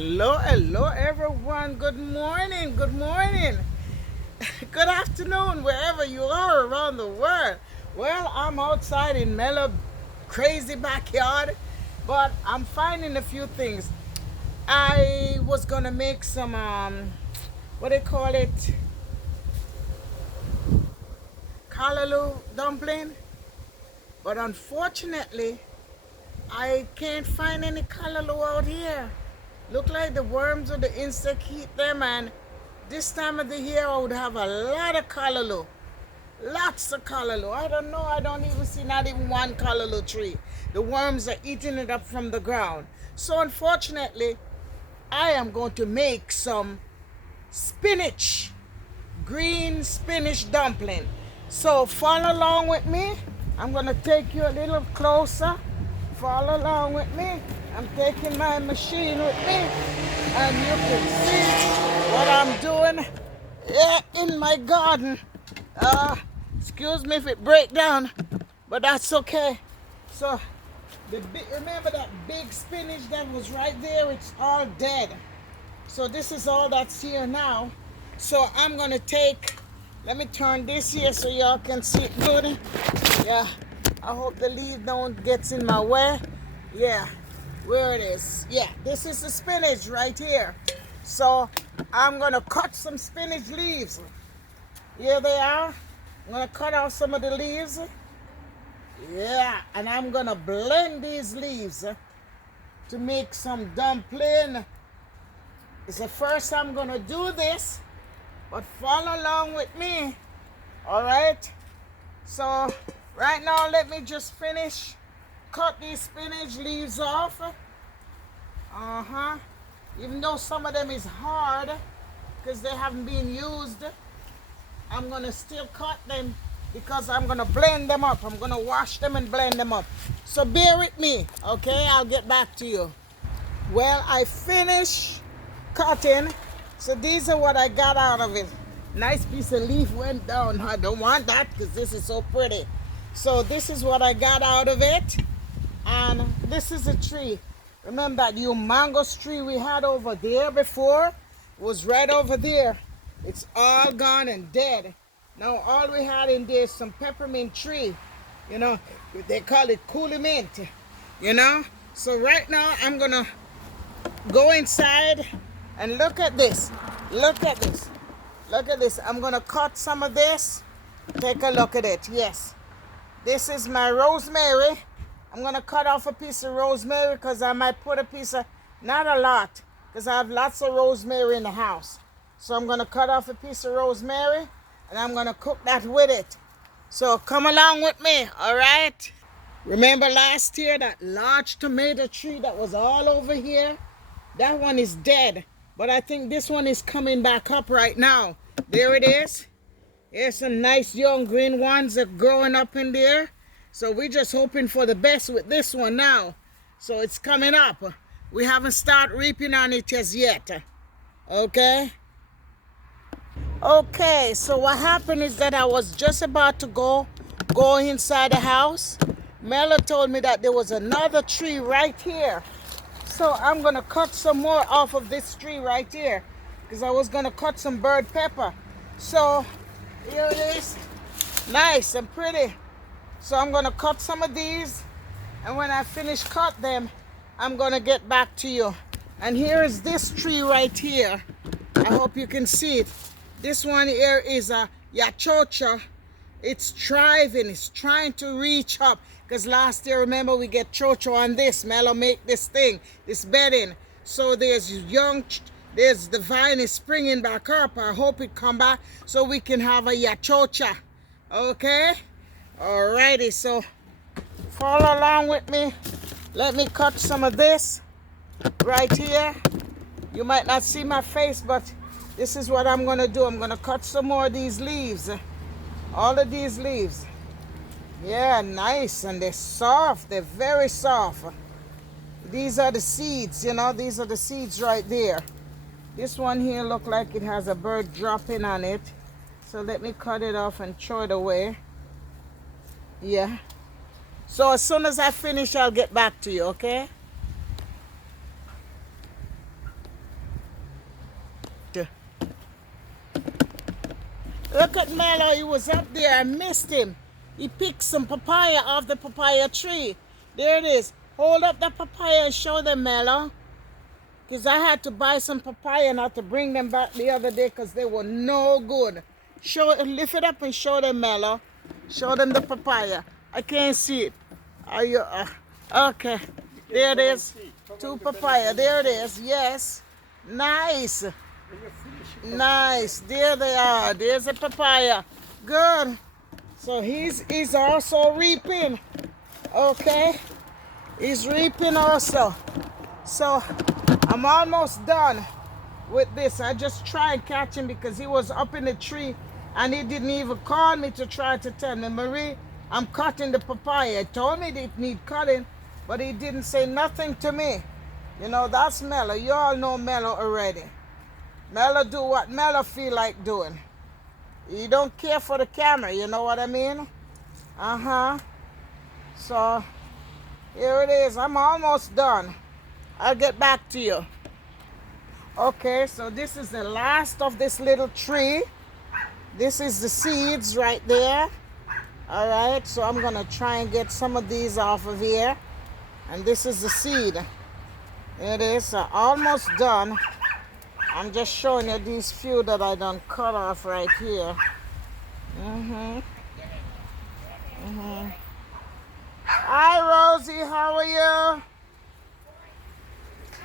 Hello, everyone. Good morning. Good morning. Good afternoon, wherever you are around the world. Well, I'm outside in Mellow, crazy backyard, but I'm finding a few things. I was gonna make some what they call it, callaloo dumpling, but unfortunately, I can't find any callaloo out here. Look like the worms or the insect eat them, and this time of the year I would have a lot of callaloo. Lots of callaloo. I don't know. I don't even see not even one callaloo tree. The worms are eating it up from the ground. So unfortunately, I am going to make some spinach, green spinach dumpling. So follow along with me. I'm going to take you a little closer. Follow along with me. I'm taking my machine with me, and you can see what I'm doing in my garden. Excuse me if it break down, but that's okay. So remember that big spinach that was right there? It's all dead. So this is all that's here now. So I'm gonna take, let me turn this here so y'all can see it good. Yeah, I hope the leaf don't get in my way. Yeah, where it is. Yeah, this is the spinach right here. So I'm gonna cut some spinach leaves. Here they are. I'm gonna cut off some of the leaves. Yeah, and I'm gonna blend these leaves to make some dumpling. It's the first I'm gonna do this, but follow along with me. All right. So right now, let me just finish cut these spinach leaves off. Even though some of them is hard because they haven't been used, I'm gonna still cut them because I'm gonna blend them up. I'm gonna wash them and blend them up. So bear with me, okay? I'll get back to you. Well, I finished cutting. So these are what I got out of it. Nice piece of leaf went down. I don't want that because this is so pretty. So this is what I got out of it. And this is a tree. Remember that humongous tree we had over there before? Was right over there. It's all gone and dead. Now all we had in there is some peppermint tree. You know, they call it coolie mint. You know? So right now I'm gonna go inside and look at this. Look at this. Look at this. I'm gonna cut some of this. Take a look at it. Yes. This is my rosemary. I'm gonna cut off a piece of rosemary because I might put a piece of, not a lot, because I have lots of rosemary in the house. So I'm gonna cut off a piece of rosemary and I'm gonna cook that with it. So come along with me, all right? Remember last year that large tomato tree that was all over here? That one is dead, but I think this one is coming back up right now. There it is. Here's some nice young green ones that are growing up in there. So we're just hoping for the best with this one now. So it's coming up. We haven't started reaping on it as yet. Okay? Okay, so what happened is that I was just about to go inside the house. Mela told me that there was another tree right here. So I'm gonna cut some more off of this tree right here because I was gonna cut some bird pepper. So here it is, nice and pretty. So I'm gonna cut some of these, and when I finish cut them, I'm gonna get back to you. And here is this tree right here. I hope you can see it. This one here is a yachocha. It's thriving, it's trying to reach up. Because last year, remember, we get chocho on this. Mello make this thing, this bedding. So there's the vine is springing back up. I hope it come back so we can have a yachocha. Okay? Alrighty, so follow along with me. Let me cut some of this right here. You might not see my face, but this is what I'm gonna do. I'm gonna cut some more of these leaves. All of these leaves. Yeah, nice, and they're soft. They're very soft. These are the seeds, you know, these are the seeds right there. This one here look like it has a bird dropping on it. So let me cut it off and throw it away. Yeah. So as soon as I finish, I'll get back to you, okay? Look at Mello. He was up there. I missed him. He picked some papaya off the papaya tree. There it is. Hold up the papaya and show them, Mello. Because I had to buy some papaya not to bring them back the other day because they were no good. Lift it up and show them, Mello. Show them the papaya. I can't see it. Are you? Okay. There it is. 2 papaya. There it is. Yes. Nice. Nice. There they are. There's a papaya. Good. So he's also reaping. Okay. He's reaping also. So I'm almost done with this. I just tried catching because he was up in the tree and he didn't even call me to try to tell me, Marie, I'm cutting the papaya. He told me it need cutting, but he didn't say nothing to me. You know, that's Mello. You all know Mello already. Mello do what Mello feel like doing. He don't care for the camera, you know what I mean? Uh-huh. So here it is. I'm almost done. I'll get back to you. Okay, so this is the last of this little tree. This is the seeds right there. All right, so I'm gonna try and get some of these off of here. And this is the seed. It is almost done. I'm just showing you these few that I done cut off right here. Hi, Rosie, how are you?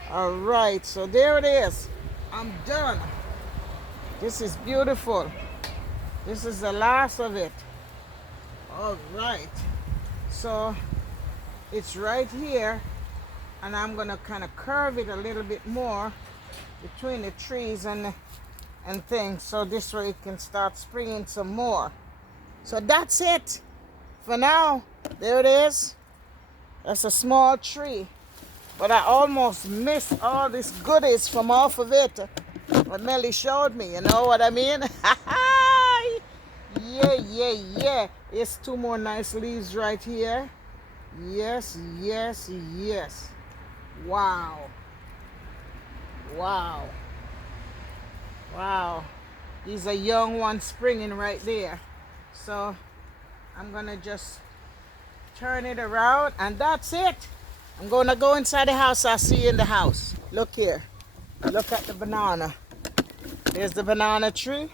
All right, so there it is. I'm done. This is beautiful. This is the last of it. All right. So it's right here, and I'm gonna kind of curve it a little bit more between the trees and things, so this way it can start springing some more. So that's it for now. There it is. That's a small tree, but I almost missed all these goodies from off of it. What Melly showed me, you know what I mean? Yeah. Here's 2 more nice leaves right here. Yes. Wow. These are young ones springing right there. So I'm gonna just turn it around, and that's it. I'm gonna go inside the house. I'll see you in the house. Look here. Look at the banana. There's the banana tree,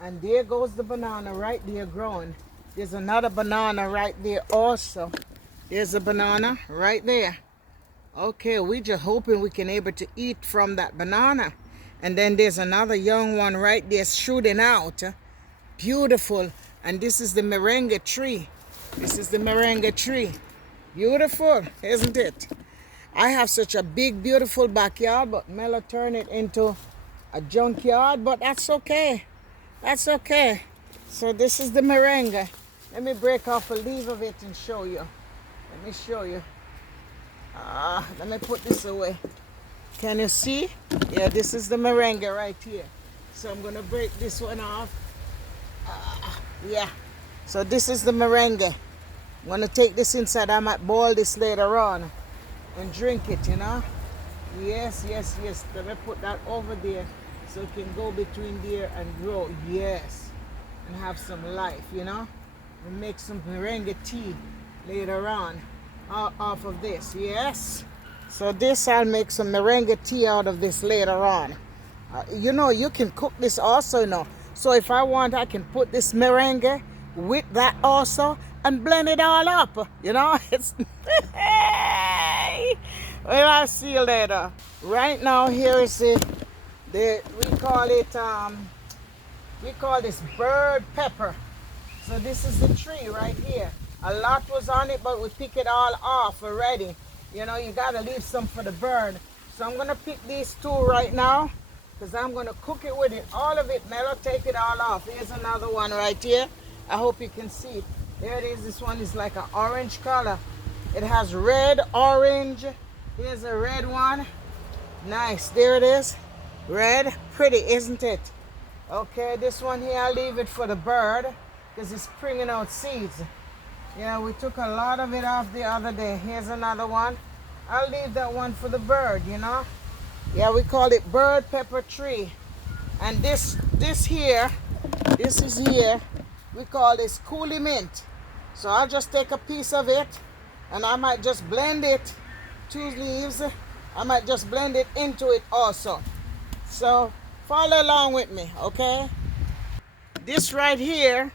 and there goes the banana right there growing. There's another banana right there also. There's a banana right there. Okay, we just hoping we can able to eat from that banana. And then there's another young one right there shooting out. Beautiful. And this is the moringa tree. This is the moringa tree. Beautiful, isn't it? I have such a big, beautiful backyard, but Mello turned it into a junkyard, but that's okay. That's okay. So this is the moringa. Let me break off a leaf of it and show you. Let me show you. Let me put this away. Can you see? Yeah, this is the moringa right here. So I'm gonna break this one off. Yeah. So this is the moringa. I'm gonna take this inside. I might boil this later on and drink it, you know. Yes. Let me put that over there so it can go between there and grow. Yes. And have some life, you know. And make some moringa tea later on off of this. Yes. So this, I'll make some moringa tea out of this later on. You know, you can cook this also, you know. So if I want, I can put this moringa with that also and blend it all up. You know, it's well, I'll see you later. Right now, here is we call this bird pepper. So this is the tree right here. A lot was on it, but we pick it all off already. You know, you gotta leave some for the bird. So I'm gonna pick these 2 right now, because I'm gonna cook it with it. All of it, Mello, take it all off. Here's another one right here. I hope you can see it. There it is. This one is like an orange color. It has red, orange. Here's a red one. Nice. There it is. Red. Pretty, isn't it? Okay, this one here, I'll leave it for the bird because it's bringing out seeds. Yeah, we took a lot of it off the other day. Here's another one. I'll leave that one for the bird, you know. Yeah, we call it bird pepper tree. And this here This is here, we call this coolie mint. So I'll just take a piece of it and I might just blend it, 2 leaves. I might just blend it into it also. So follow along with me, okay? This right here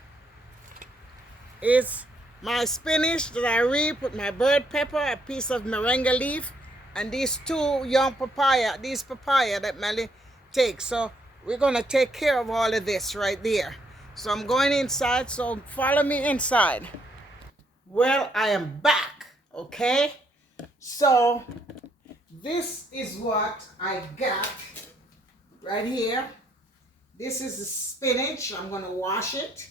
is my spinach that I reap with my bird pepper, a piece of moringa leaf, and these 2 young papaya, these papaya that Melly takes. So we're gonna take care of all of this right there. So I'm going inside, so follow me inside. Well, I am back, okay? So this is what I got right here. This is the spinach. I'm gonna wash it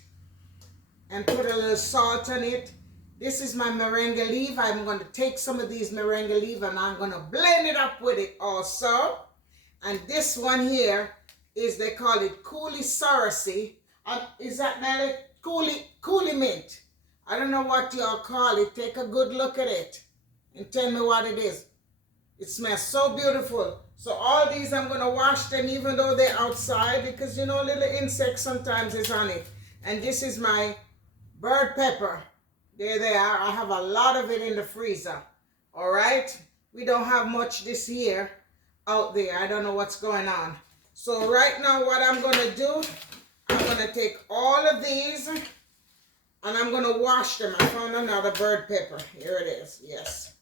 and put a little salt on it. This is my moringa leaf. I'm going to take some of these moringa leaf and I'm going to blend it up with it also. And this one here is, they call it coolie sorcy. Is that Nelly? Coolie mint. I don't know what y'all call it. Take a good look at it and tell me what it is. It smells so beautiful. So all these I'm going to wash them even though they're outside, because you know little insects sometimes is on it. And this is my bird pepper. There they are. I have a lot of it in the freezer. All right. We don't have much this year out there. I don't know what's going on. So right now what I'm going to do, I'm going to take all of these and I'm going to wash them. I found another bird pepper. Here it is. Yes.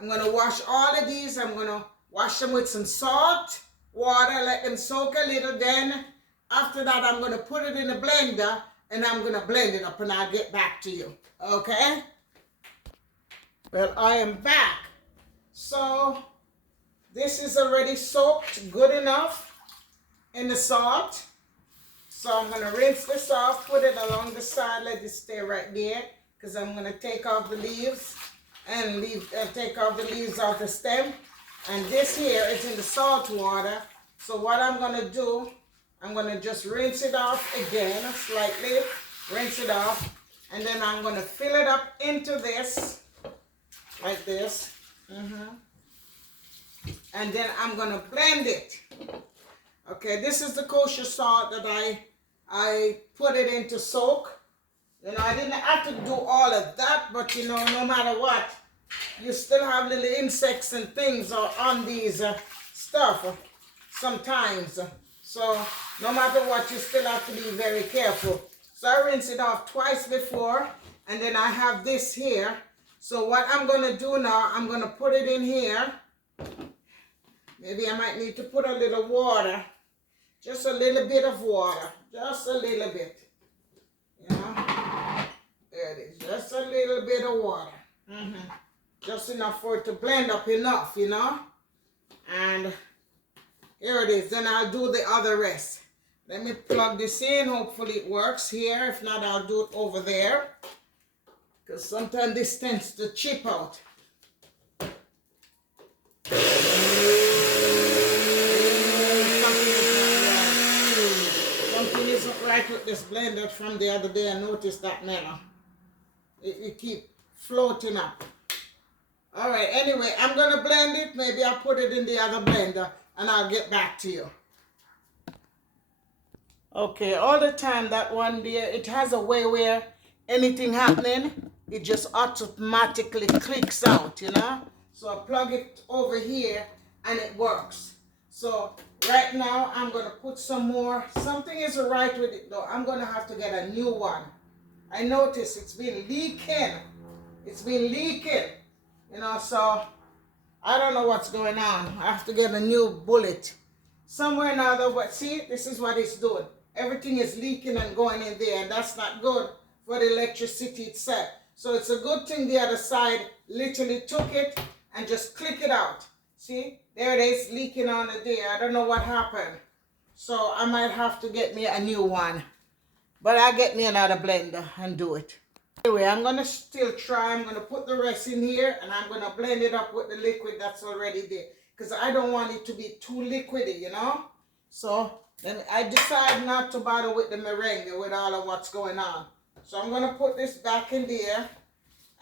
I'm going to wash all of these. I'm going to wash them with some salt, water, let them soak a little. Then after that, I'm going to put it in a blender and I'm going to blend it up and I'll get back to you. Okay? Well, I am back. So this is already soaked good enough in the salt. So I'm going to rinse this off, put it along the side, let it stay right there, because I'm going to take off the leaves and take off the leaves off the stem. And this here is in the salt water. So what I'm going to do, I'm going to just rinse it off again slightly, rinse it off, and then I'm going to fill it up into this, like this. And then I'm going to blend it. Okay, this is the kosher salt that I put it into soak. You know, I didn't have to do all of that, but you know, no matter what, you still have little insects and things on these stuff sometimes. So no matter what, you still have to be very careful. So I rinse it off twice before, and then I have this here. So what I'm going to do now, I'm going to put it in here. Maybe I might need to put a little water. Just a little bit of water. Just a little bit. You know? There it is. Just a little bit of water. Just enough for it to blend up enough, you know? And here it is. Then I'll do the other rest. Let me plug this in. Hopefully it works here. If not, I'll do it over there. Because sometimes this tends to chip out. Something isn't right with this blender from the other day. I noticed that now. It keep floating up. All right, anyway, I'm going to blend it. Maybe I'll put it in the other blender and I'll get back to you. Okay, all the time that one there, it has a way where anything happening, it just automatically clicks out, you know? So I plug it over here and it works. So right now I'm going to put some more. Something isn't right with it though. I'm going to have to get a new one. I noticed it's been leaking. It's been leaking. You know, so I don't know what's going on. I have to get a new bullet. Somewhere or another, but see, this is what it's doing. Everything is leaking and going in there, and that's not good for the electricity itself. So it's a good thing the other side literally took it and just click it out. See, there it is leaking on it there. I don't know what happened. So I might have to get me a new one. But I'll get me another blender and do it. Anyway, I'm going to still try. I'm going to put the rest in here and I'm going to blend it up with the liquid that's already there. Because I don't want it to be too liquidy, you know. So then I decide not to bother with the meringue with all of what's going on. So I'm going to put this back in there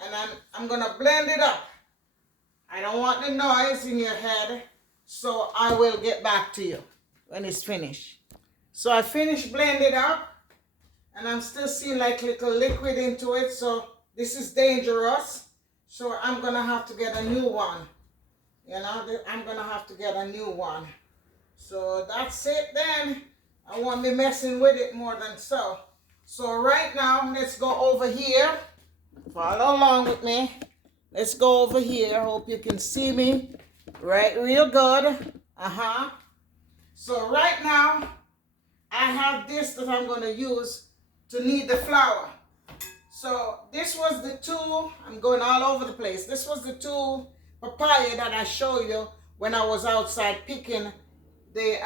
and I'm going to blend it up. I don't want the noise in your head. So I will get back to you when it's finished. So I finished blending up, and I'm still seeing like little liquid into it. So this is dangerous. So I'm gonna have to get a new one. You know, I'm gonna have to get a new one. So that's it then. I won't be messing with it more than so. So right now, let's go over here. Follow along with me. Let's go over here. Hope you can see me right real good. So right now, I have this that I'm going to use to knead the flour. So this was the two, I'm going all over the place. This was the two papaya that I showed you when I was outside picking the,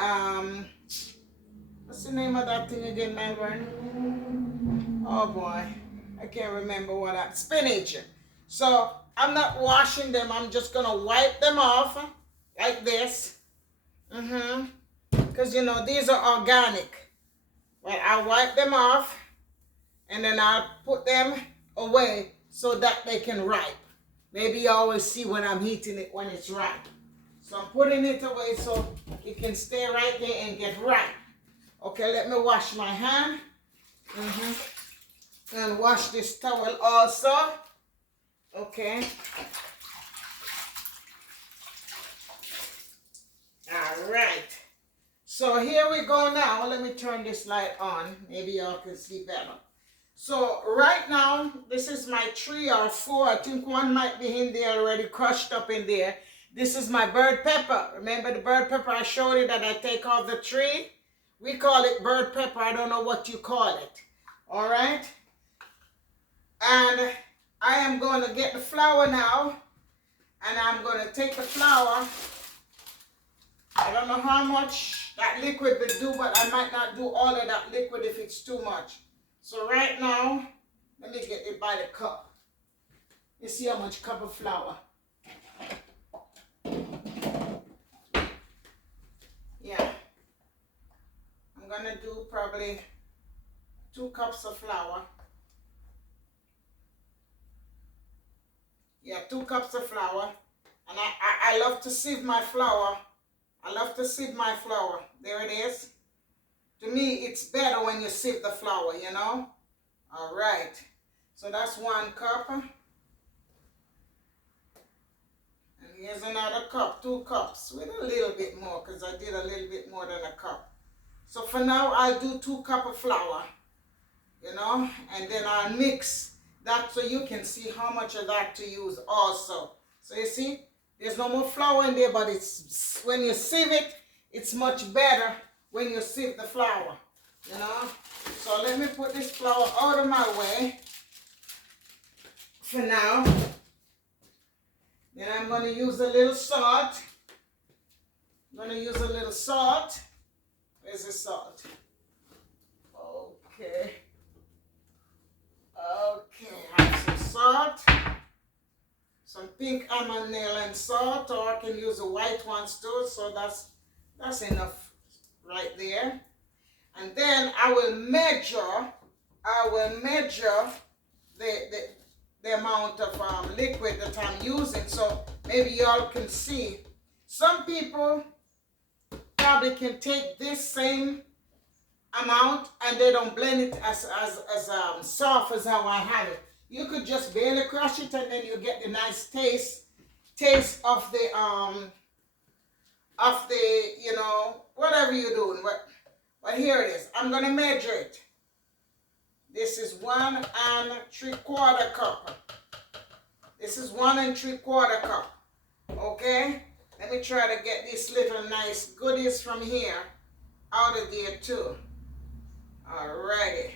what's the name of that thing again, Melbourne? Oh boy, I can't remember what spinach. So I'm not washing them, I'm just gonna wipe them off like this. Because you know, these are organic. But I'll wipe them off and then I'll put them away so that they can ripe. Maybe you always see when I'm heating it when it's ripe. So I'm putting it away so it can stay right there and get ripe. Okay, let me wash my hand. And wash this towel also. Okay. All right. So here we go now. Let me turn this light on. Maybe y'all can see better. So right now, this is my 3 or 4. I think one might be in there already, crushed up in there. This is my bird pepper. Remember the bird pepper I showed you that I take off the tree? We call it bird pepper. I don't know what you call it. All right? And I am going to get the flour now. And I'm going to take the flour. I don't know how much that liquid will do, but I might not do all of that liquid if it's too much. So right now, let me get it by the cup. You see how much cup of flour? Yeah. I'm going to do probably 2 cups of flour. Yeah, 2 cups of flour. And I love to sieve my flour. I love to sieve my flour. There it is. To me, it's better when you sieve the flour, you know? All right. So that's 1 cup. And here's another cup, 2 cups, with a little bit more because I did a little bit more than a cup. So for now, I'll do 2 cups of flour, you know? And then I'll mix that so you can see how much of that to use also. So you see, there's no more flour in there, but it's when you sieve it, it's much better when you sieve the flour, you know. So let me put this flour out of my way for now. Then I'm going to use a little salt. I'm going to use a little salt. Where's the salt? Okay. Okay, I have some salt. Some pink almond nail and salt, or I can use the white ones too, so that's enough right there. And then I will measure the amount of liquid that I'm using, so maybe y'all can see. Some people probably can take this same amount and they don't blend it as soft as how I have it. You could just barely crush it and then you get the nice taste of the you know, whatever you're doing. But here it is. I'm gonna measure it. This is 1 3/4 cup. This is 1 3/4 cup. Okay? Let me try to get these little nice goodies from here out of there too. Alrighty.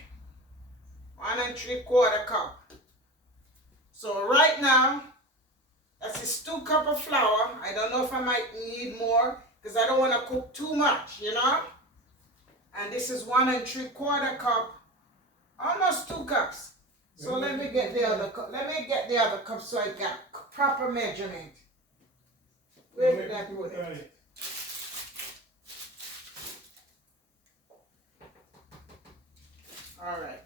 1 3/4 cup. So right now, that's just 2 cups of flour. I don't know if I might need more because I don't want to cook too much, you know? And this is 1 3/4 cup, almost 2 cups. So let me get the other cup. Let me get the other cup so I got proper measurement. Where did I put it? All right.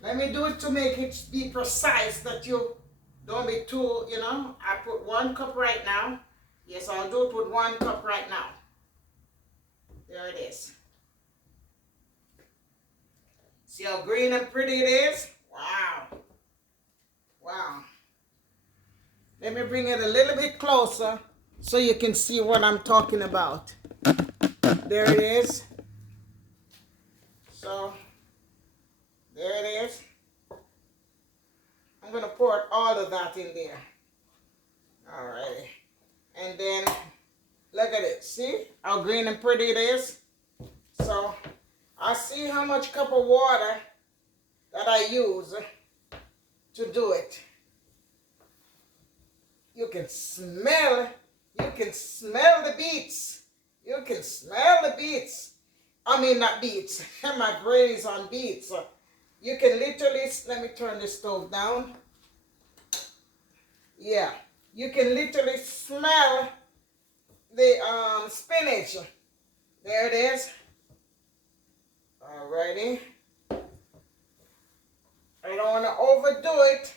Let me do it to make it be precise that you don't be too, you know. I put 1 cup right now. Yes, I'll do it with 1 cup right now. There it is. See how green and pretty it is? Wow. Wow. Let me bring it a little bit closer so you can see what I'm talking about. There it is. So, there it is. I'm going to pour all of that in there. Alrighty. And then, look at it. See how green and pretty it is? So, I see how much cup of water that I use to do it. You can smell the beets. You can smell the beets. I mean, not beets. My brain is on beets. You can literally, let me turn the stove down. Yeah, you can literally smell the spinach. There it is. Alrighty. I don't want to overdo it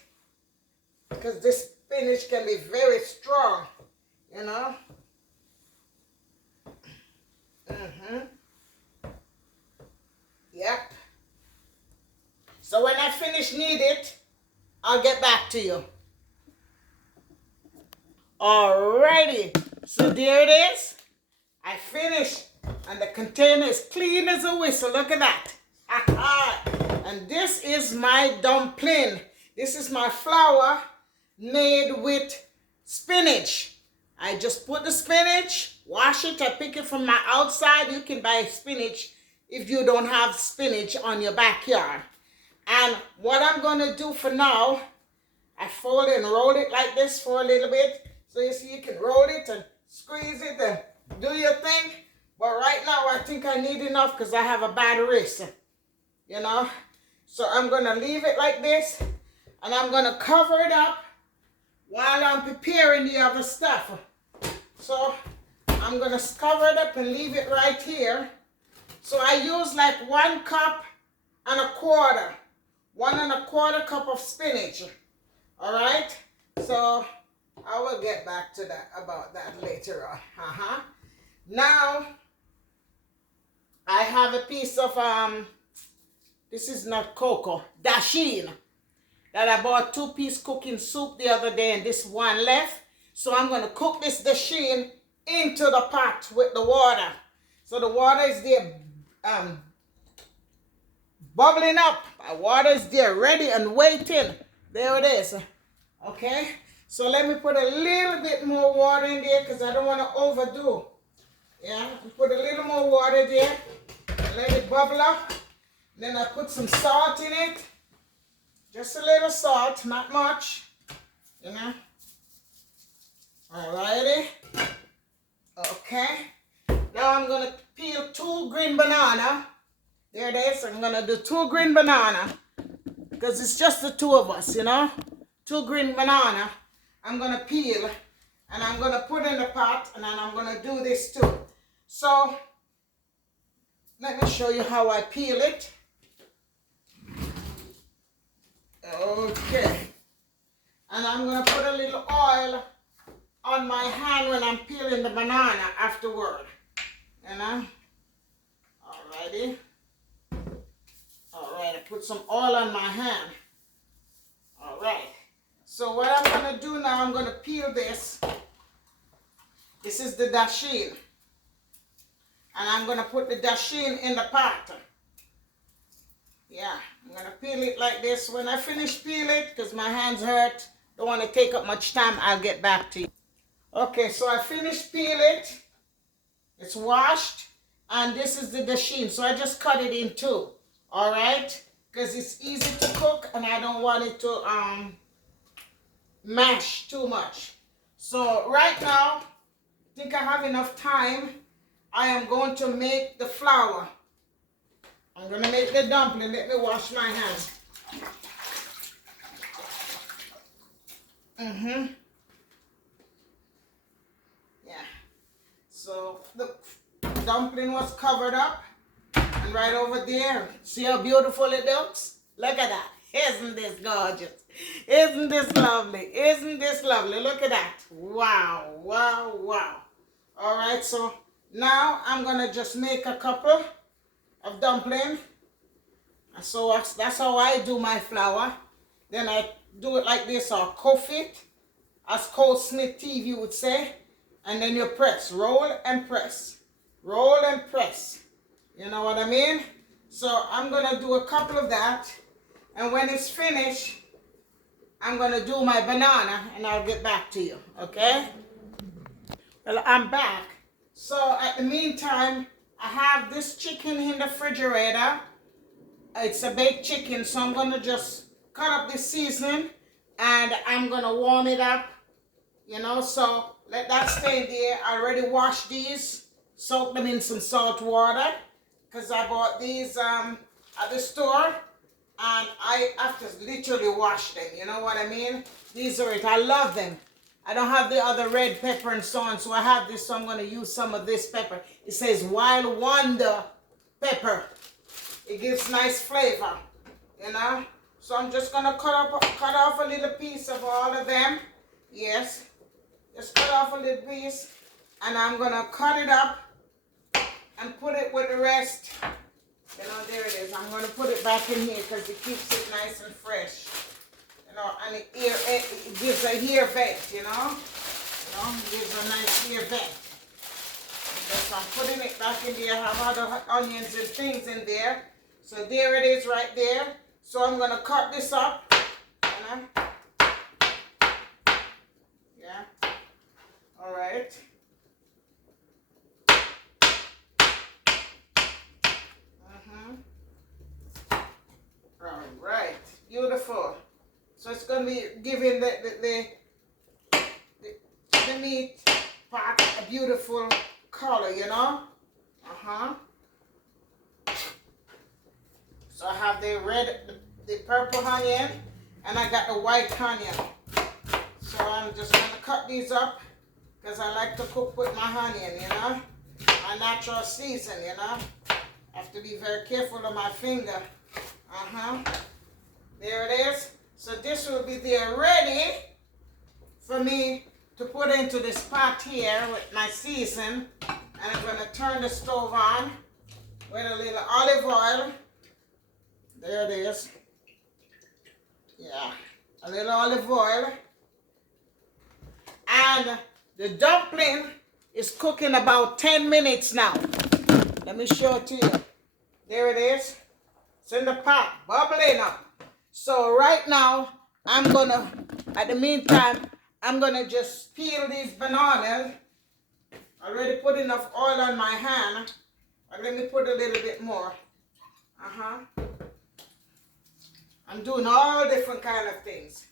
because this spinach can be very strong, you know. Yep. So when I finish knead it, I'll get back to you. Alrighty. So there it is. I finished. And the container is clean as a whistle. Look at that. And this is my dumpling. This is my flour made with spinach. I just put the spinach, wash it, I pick it from my outside. You can buy spinach if you don't have spinach on your backyard. And what I'm going to do for now, I fold it and roll it like this for a little bit. So you see, you can roll it and squeeze it and do your thing. But right now, I think I need enough because I have a bad wrist, you know. So I'm going to leave it like this, and I'm going to cover it up while I'm preparing the other stuff. So I'm going to cover it up and leave it right here. So I use like 1 cup and a quarter. 1 1/4 cup of spinach. All right? So I will get back to that about that later on. Now, I have a piece of, this is not cocoa, dasheen, that I bought 2-piece cooking soup the other day, and this one left. So I'm going to cook this dasheen into the pot with the water. So the water is there bubbling up. My water is there ready and waiting. There it is. Okay. So let me put a little bit more water in there because I don't want to overdo. Yeah, put a little more water there. Let it bubble up. Then I put some salt in it. Just a little salt, not much. You know. Alrighty. Okay. Now I'm going to peel 2 green banana. There it is. I'm going to do 2 green banana. Because it's just the 2 of us, you know. 2 green banana. I'm going to peel. And I'm going to put in the pot. And then I'm going to do this too. So, let me show you how I peel it. Okay. And I'm going to put a little oil on my hand when I'm peeling the banana afterward. You know? Alrighty. Alright, I put some oil on my hand. Alright. So what I'm going to do now, I'm going to peel this. This is the dasheen. And I'm going to put the dasheen in the pot. Yeah, I'm going to peel it like this. When I finish peel it, because my hands hurt, don't want to take up much time, I'll get back to you. Okay, so I finished peel it. It's washed. And this is the dasheen. So I just cut it in 2. All right? Because it's easy to cook and I don't want it to mash too much. So right now, I think I have enough time. I am going to make the flour. I'm going to make the dumpling. Let me wash my hands. Yeah. So the dumpling was covered up. And right over there, see how beautiful it looks? Look at that. Isn't this gorgeous? Isn't this lovely? Isn't this lovely? Look at that. Wow, wow, wow. All right, so now I'm going to just make a couple of dumplings. And so that's how I do my flour. Then I do it like this, or cuff it, as Cole Smith TV would say. And then you press, roll and press, roll and press. You know what I mean? So I'm gonna do a couple of that. And when it's finished, I'm gonna do my banana and I'll get back to you, okay? Well, I'm back. So at the meantime, I have this chicken in the refrigerator. It's a baked chicken, so I'm gonna just cut up this seasoning and I'm gonna warm it up, you know, so let that stay there. I already washed these, soaked them in some salt water, because I bought these at the store, and I have to literally wash them, you know what I mean? These are it. I love them. I don't have the other red pepper and so on, so I have this, so I'm going to use some of this pepper. It says Wild Wonder pepper. It gives nice flavor, you know? So I'm just going to cut off a little piece of all of them. Yes. Just cut off a little piece. And I'm going to cut it up and put it with the rest. You know, there it is. I'm going to put it back in here because it keeps it nice and fresh. You know, and it gives a ear vent, you know? It gives a nice ear vent. So I'm putting it back in there. I have other onions and things in there. So there it is right there. So I'm going to cut this up. You know? Yeah. All right. All right. Beautiful. So it's going to be giving the meat part a beautiful color, you know? So I have the purple onion, and I got the white onion. So I'm just going to cut these up because I like to cook with my onion, you know? My natural season, you know? I have to be very careful of my finger. There it is. So this will be there ready for me to put into this pot here with my season. And I'm going to turn the stove on with a little olive oil. There it is. Yeah, a little olive oil. And the dumpling is cooking about 10 minutes now. Let me show it to you. There it is. It's in the pot, bubbling up. So right now, at the meantime, I'm gonna just peel these bananas. I already put enough oil on my hand. But let me put a little bit more. I'm doing all different kind of things.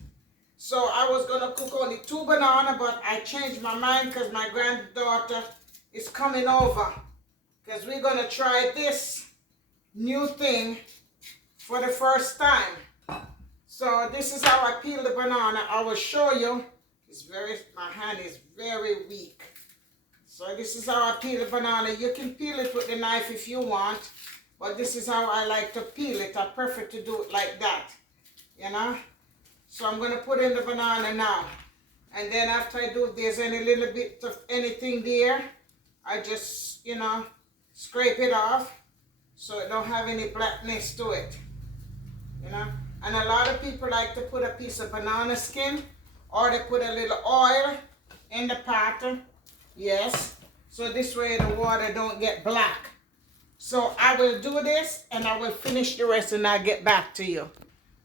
So I was gonna cook only 2 bananas, but I changed my mind because my granddaughter is coming over. Because we're gonna try this new thing for the first time. So this is how I peel the banana. I will show you. My hand is very weak. So this is how I peel the banana. You can peel it with the knife if you want, but this is how I like to peel it. I prefer to do it like that, you know. So I'm going to put in the banana now. And then after I do, if there's any little bit of anything there, I just, you know, scrape it off so it don't have any blackness to it, you know. And a lot of people like to put a piece of banana skin, or they put a little oil in the pot. Yes. So this way the water don't get black. So I will do this and I will finish the rest and I'll get back to you.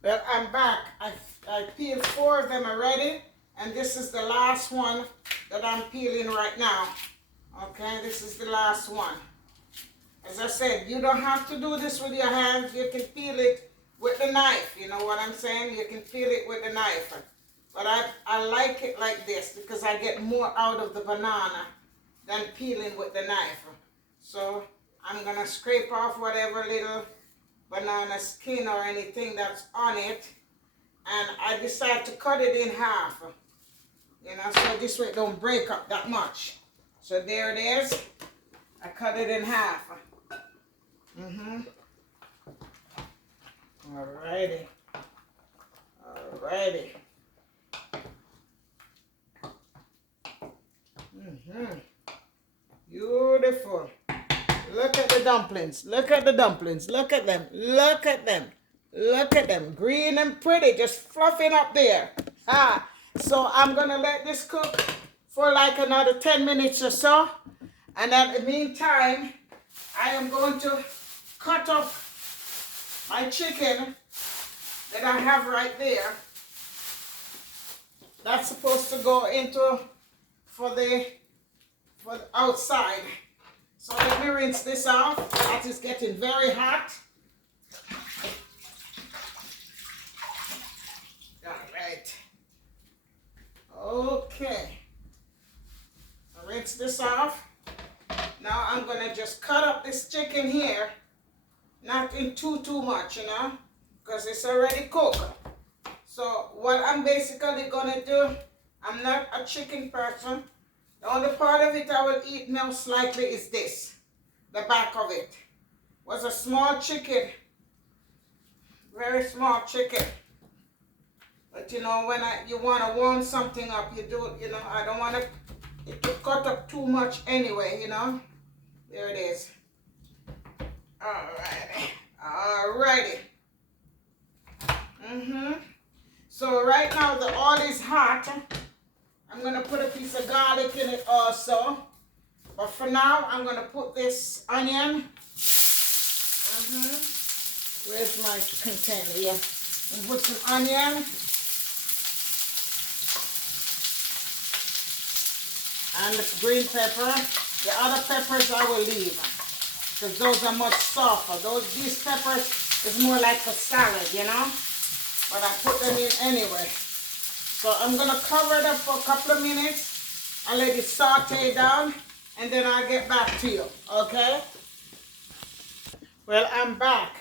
Well, I'm back. I peeled 4 of them already, and this is the last one that I'm peeling right now. Okay, this is the last one. As I said, you don't have to do this with your hands. You can peel it with the knife. You know what I'm saying? You can peel it with the knife. But I like it like this because I get more out of the banana than peeling with the knife. So I'm going to scrape off whatever little banana skin or anything that's on it. And I decide to cut it in half. You know, so this way it don't break up that much. So there it is. I cut it in half. Alrighty. Alrighty. Beautiful. Look at the dumplings. Look at the dumplings. Look at them. Look at them. Look at them. Green and pretty. Just fluffing up there. Ah. So I'm going to let this cook for like another 10 minutes or so. And in the meantime, I am going to cut up my chicken that I have right there. That's supposed to go into for the outside. So let me rinse this off. That is getting very hot. All right. Okay. I'll rinse this off. Now I'm gonna just cut up this chicken here. Not in too much, you know, because it's already cooked. So what I'm basically gonna do, I'm not a chicken person. The only part of it I will eat most likely is this. The back of it. Was a small chicken. Very small chicken. But you know, when you want to warm something up, you do it, you know. I don't want it to cut up too much anyway, you know. There it is. Alrighty. Alrighty. So right now the oil is hot. I'm going to put a piece of garlic in it also. But for now, I'm going to put this onion. Where's my container? Yeah. And put some onion. And the green pepper. The other peppers I will leave, because those are much softer. These peppers is more like a salad, you know. But I put them in anyway. So I'm gonna cover it up for a couple of minutes. I'll let it saute down, and then I'll get back to you. Okay? Well, I'm back.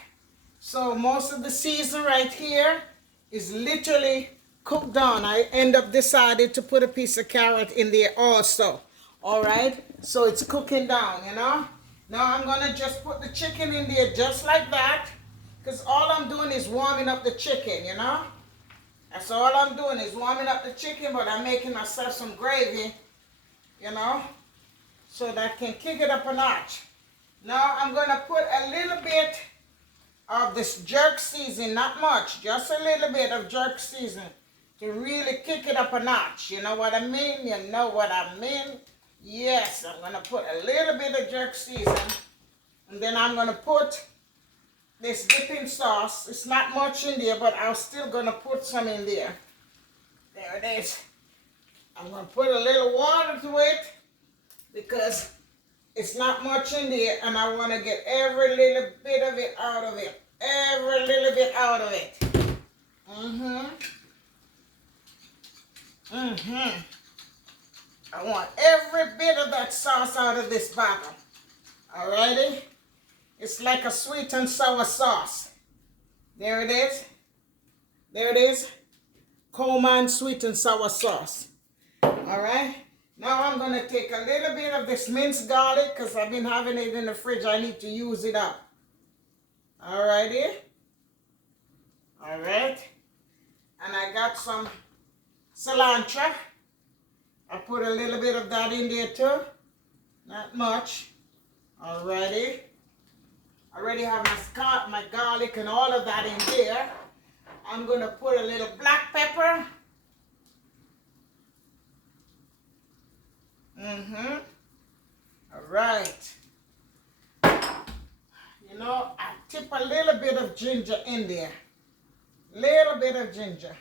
So most of the season right here is literally cooked down. I end up decided to put a piece of carrot in there also. All right, so it's cooking down, you know. Now I'm gonna just put the chicken in there just like that, because all I'm doing is warming up the chicken, you know. That's all I'm doing is warming up the chicken, but I'm making myself some gravy, you know, so that I can kick it up a notch. Now I'm gonna put a little bit of this jerk seasoning, not much, just a little bit of jerk seasoning to really kick it up a notch. You know what I mean? You know what I mean? Yes, I'm going to put a little bit of jerk seasoning, and then I'm going to put this dipping sauce. It's not much in there, but I'm still going to put some in there. There it is. I'm going to put a little water to it because it's not much in there, and I want to get every little bit of it out of it. Every little bit out of it. I want every bit of that sauce out of this bottle. Alrighty? It's like a sweet and sour sauce. There it is. There it is. Coleman sweet and sour sauce. Alright? Now I'm going to take a little bit of this minced garlic because I've been having it in the fridge. I need to use it up. Alrighty? Alright? And I got some cilantro. I put a little bit of that in there too. Not much. Alrighty. I already have my garlic and all of that in there. I'm going to put a little black pepper. Alright. You know, I tip a little bit of ginger in there. Little bit of ginger.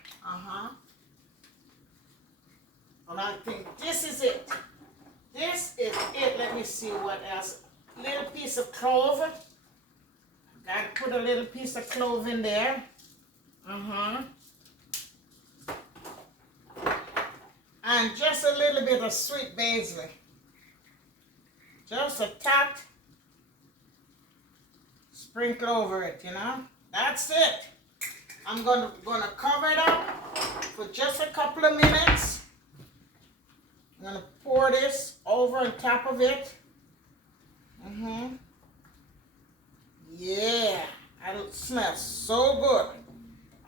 And I think this is it. This is it. Let me see what else. Little piece of clove. Gotta put a little piece of clove in there. And just a little bit of sweet basil. Just a tad. Sprinkle over it, you know. That's it. I'm gonna cover it up for just a couple of minutes. I'm going to pour this over on top of it. Yeah, it smells so good.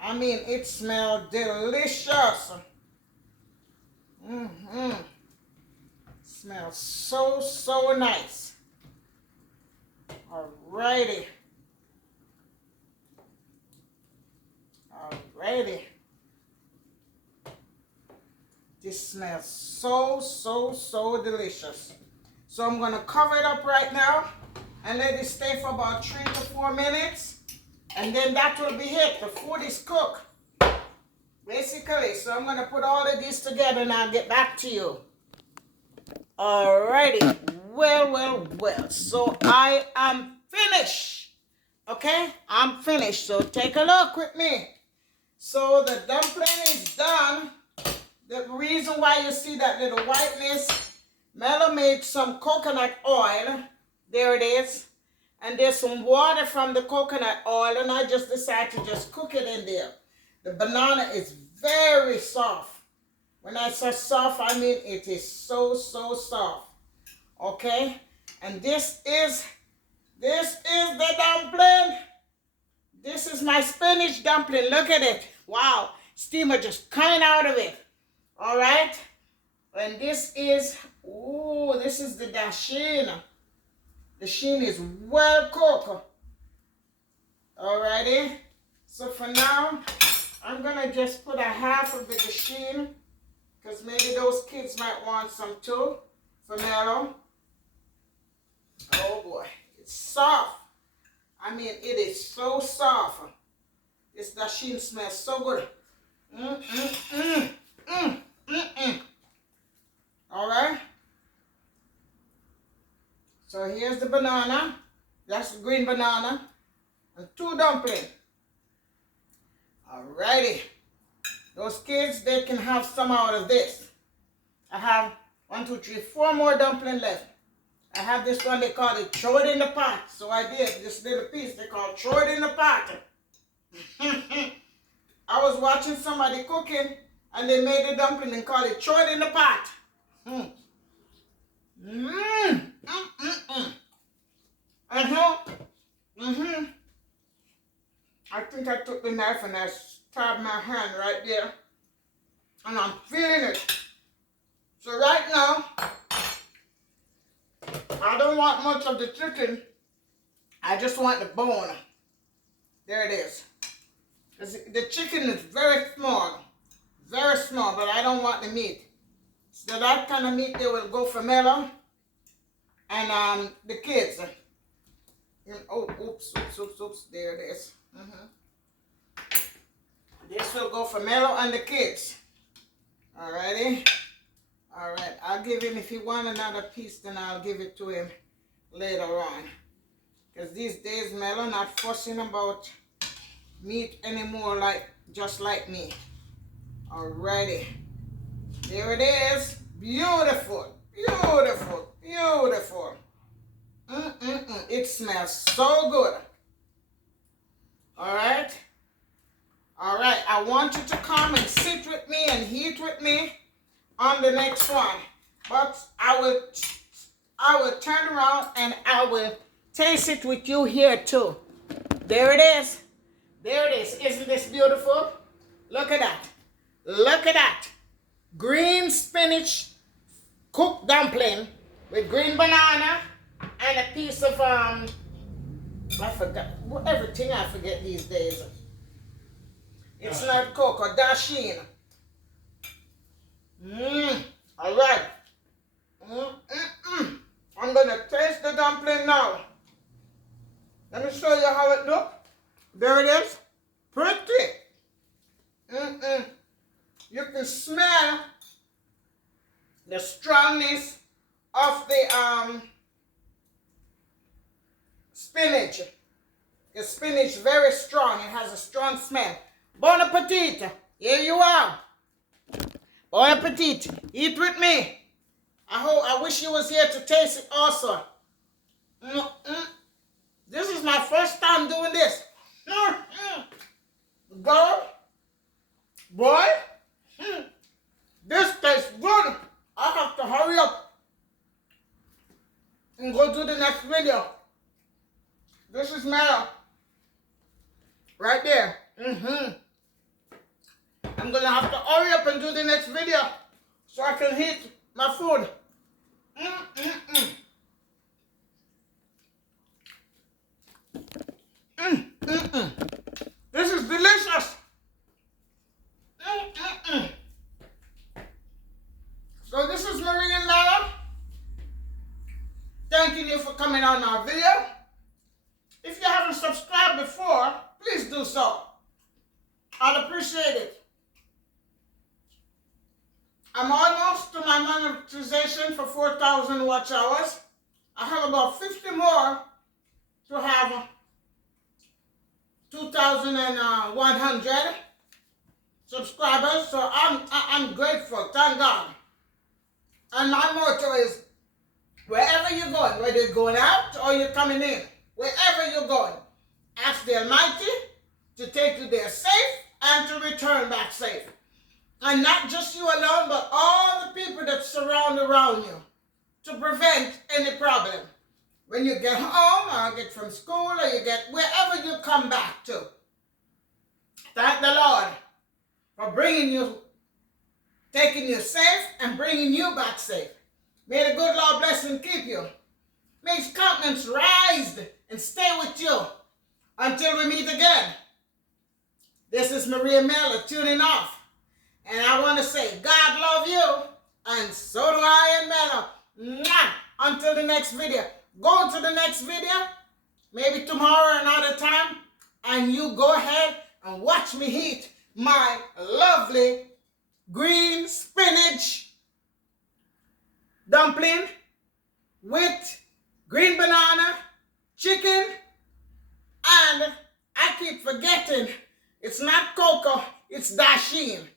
I mean, it smells delicious. Smells so nice. Alrighty. Alrighty. This smells so, so, so delicious. So I'm gonna cover it up right now and let it stay for about 3 to 4 minutes. And then that will be it. The food is cooked. Basically, so I'm gonna put all of these together and I'll get back to you. Alrighty. Well, well, well. So I am finished. Okay? I'm finished. So take a look with me. So the dumpling is done. The reason why you see that little whiteness, Mello made some coconut oil. There it is. And there's some water from the coconut oil, and I just decided to just cook it in there. The banana is very soft. When I say soft, I mean it is so, so soft. Okay? And this is the dumpling. This is my spinach dumpling. Look at it. Wow. Steamer just coming out of it. All right? And this is, ooh, this is the dasheen. The sheen is well cooked. Alrighty. So for now, I'm going to just put a half of the dasheen because maybe those kids might want some too for Mello. Oh boy. It's soft. I mean, it is so soft. This dasheen smells so good. All right. So here's the banana. That's the green banana. And 2 dumplings. Alrighty. Those kids, they can have some out of this. I have 1, 2, 3, 4 more dumplings left. I have this one, they call it throw it in the pot. So I did this little piece, they call throw it in the pot. I was watching somebody cooking and they made a dumpling and called it throw it in the pot. I think I took the knife and I stabbed my hand right there. And I'm feeling it. So right now, I don't want much of the chicken. I just want the bone. There it is. The chicken is very small, but I don't want the meat. So that kind of meat, they will go for Mello and the kids. Oh, oops, there it is. This will go for Mello and the kids. Alrighty. Alright, I'll give him, if he wants another piece, then I'll give it to him later on. Because these days, Mello not fussing about meat anymore, just like me. Alrighty. There it is. Beautiful. Beautiful. Beautiful. It smells so good. Alright. Alright. I want you to come and sit with me and eat with me on the next one. But I will turn around and I will taste it with you here too. There it is. There it is. Isn't this beautiful? Look at that. Look at that. Green spinach cooked dumpling with green banana and a piece of I forgot everything I forget these days. It's not cocoa, dasheen. All right. I'm gonna taste the dumpling now. Let me show you how it looks. There it is. Pretty. You can smell the strongness of the spinach. The spinach very strong. It has a strong smell. Bon appetit. Here you are. Bon appetit. Eat with me. I wish you was here to taste it also. This is my first time doing this. Girl, boy, this tastes good. I have to hurry up and go do the next video. This is Mel. Right there. I'm going to have to hurry up and do the next video so I can eat my food. comment on our video. If you haven't subscribed before, please do so. I'd appreciate it. I'm almost to my monetization for 4,000 watch hours. I have about 50 more to have 2,100 subscribers. So I'm grateful, thank God. And my motto is, wherever you're going, whether you're going out or you're coming in, wherever you're going, ask the Almighty to take you there safe and to return back safe. And not just you alone, but all the people that surround around you, to prevent any problem. When you get home or get from school or you get wherever you come back to. Thank the Lord for bringing you, taking you safe and bringing you back safe. May the good Lord bless and keep you. May His countenance rise and stay with you until we meet again. This is Maria Miller tuning off. And I want to say, God love you, and so do I and Melo. Mwah! Until the next video. Go to the next video, maybe tomorrow or another time, and you go ahead and watch me heat my lovely green spinach dumpling with green banana, chicken, and I keep forgetting, it's not cocoa, it's dasheen.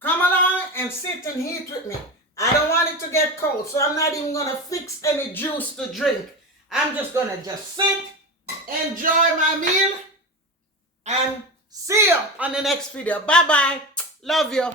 Come along and sit and eat with me. I don't want it to get cold, so I'm not even going to fix any juice to drink. I'm just going to just sit, enjoy my meal, and see you on the next video. Bye-bye. Love you.